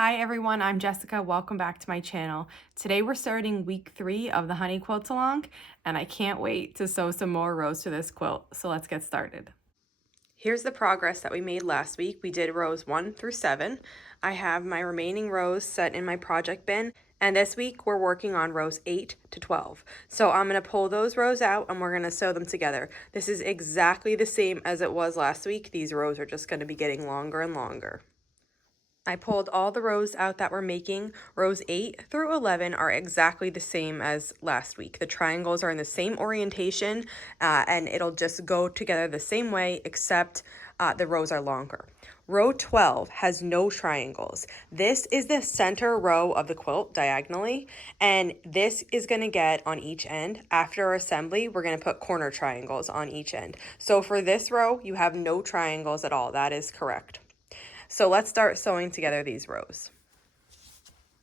Hi everyone, I'm Jessica. Welcome back to my channel. Today we're starting week 3 of the honey quilt along, and I can't wait to sew some more rows to this quilt. So let's get started. Here's the progress that we made last week. We did rows 1 through 7. I have my remaining rows set in my project bin, and this week we're working on rows 8 to 12. So I'm going to pull those rows out and we're going to sew them together. This is exactly the same as it was last week. These rows are just going to be getting longer and longer. I pulled all the rows out that we're making. Rows 8 through 11 are exactly the same as last week. The triangles are in the same orientation and it'll just go together the same way, except the rows are longer. Row 12 has no triangles. This is the center row of the quilt diagonally, and this is going to get on each end. After assembly, we're going to put corner triangles on each end. So for this row, you have no triangles at all. That is correct. So let's start sewing together these rows.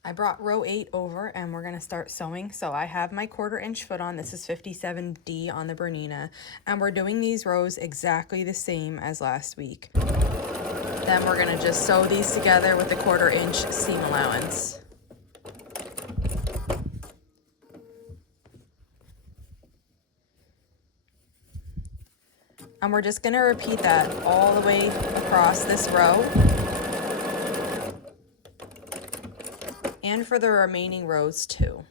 I brought row 8 over and we're going to start sewing. So I have my 1/4 inch foot on. This is 57D on the Bernina. And we're doing these rows exactly the same as last week. Then we're going to just sew these together with the 1/4 inch seam allowance. And we're just going to repeat that all the way across this row. And for the remaining rows too.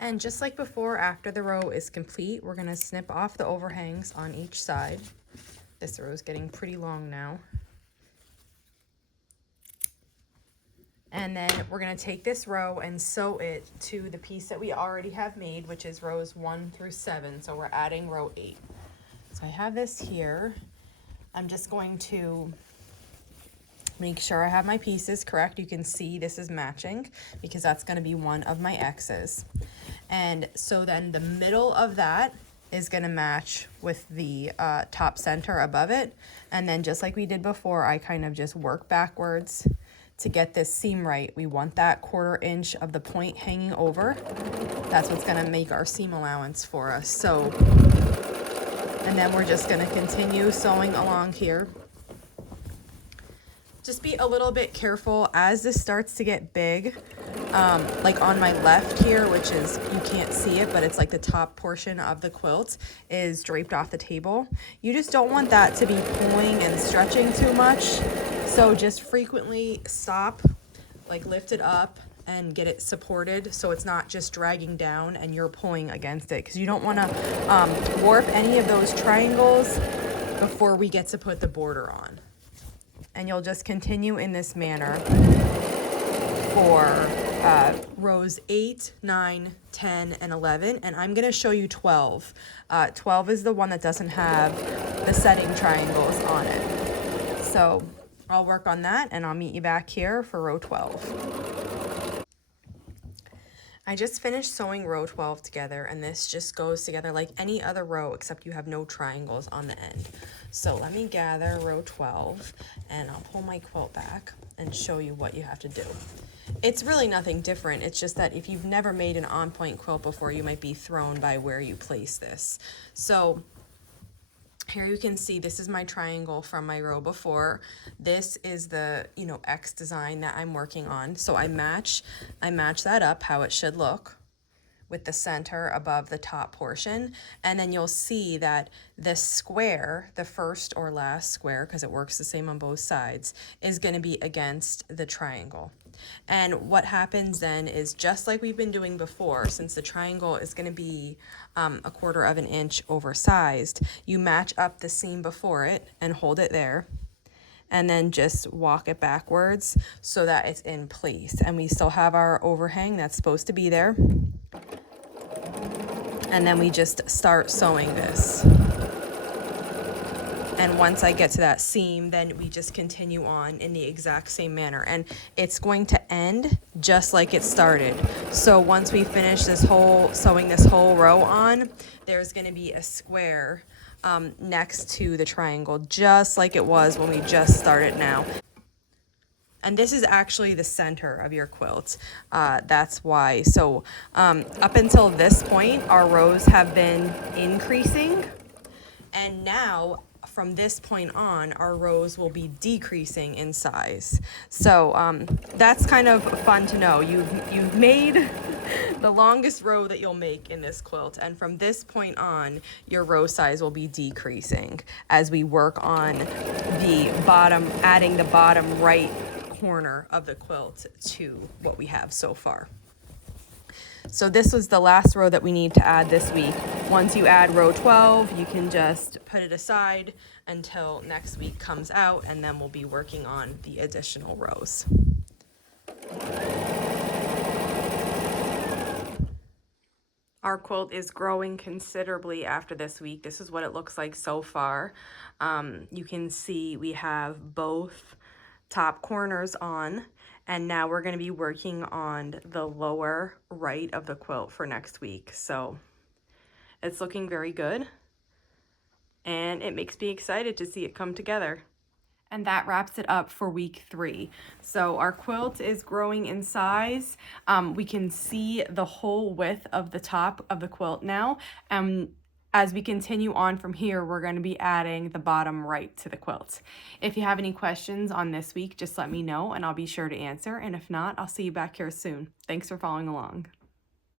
And just like before, after the row is complete, we're going to snip off the overhangs on each side. This row is getting pretty long now. And then we're going to take this row and sew it to the piece that we already have made, which is rows 1 through 7. So we're adding row 8. So I have this here. I'm just going to make sure I have my pieces correct. You can see this is matching because that's going to be one of my X's. And so then the middle of that is going to match with the top center above it. And then just like we did before, I kind of just work backwards to get this seam right. We want that 1/4 inch of the point hanging over. That's what's going to make our seam allowance for us. So, and then we're just going to continue sewing along here. Just be a little bit careful as this starts to get big. Like on my left here, which is, you can't see it, but it's like the top portion of the quilt is draped off the table. You just don't want that to be pulling and stretching too much. So just frequently stop, like lift it up and get it supported so it's not just dragging down and you're pulling against it, because you don't want to warp any of those triangles before we get to put the border on. And you'll just continue in this manner for rows 8, 9, 10, and 11. And I'm going to show you 12. 12 is the one that doesn't have the setting triangles on it. So I'll work on that and I'll meet you back here for row 12. I just finished sewing row 12 together, and this just goes together like any other row except you have no triangles on the end. So let me gather row 12 and I'll pull my quilt back and show you what you have to do. It's really nothing different. It's just that if you've never made an on-point quilt before, you might be thrown by where you place this. So here you can see this is my triangle from my row before. This is the, X design that I'm working on. So I match that up how it should look with the center above the top portion. And then you'll see that this square, the first or last square, because it works the same on both sides, is going to be against the triangle. And what happens then is, just like we've been doing before, since the triangle is going to be 1/4 inch oversized, you match up the seam before it and hold it there, and then just walk it backwards so that it's in place. And we still have our overhang that's supposed to be there. And then we just start sewing this. And once I get to that seam, then we just continue on in the exact same manner. And it's going to end just like it started. So once we finish sewing this whole row on, there's going to be a square next to the triangle, just like it was when we just started now. And this is actually the center of your quilt. That's why. So up until this point, our rows have been increasing. And now from this point on, our rows will be decreasing in size. So that's kind of fun to know. You've made the longest row that you'll make in this quilt, and from this point on, your row size will be decreasing as we work on the bottom, adding the bottom right corner of the quilt to what we have so far. So this was the last row that we need to add this week. Once you add row 12, you can just put it aside until next week comes out, and then we'll be working on the additional rows. Our quilt is growing considerably after this week. This is what it looks like so far. You can see we have both top corners on, and now we're going to be working on the lower right of the quilt for next week. So it's looking very good, and it makes me excited to see it come together. And that wraps it up for week 3. So our quilt is growing in size. We can see the whole width of the top of the quilt now. As we continue on from here, we're going to be adding the bottom right to the quilt. If you have any questions on this week, just let me know and I'll be sure to answer. And if not, I'll see you back here soon. Thanks for following along.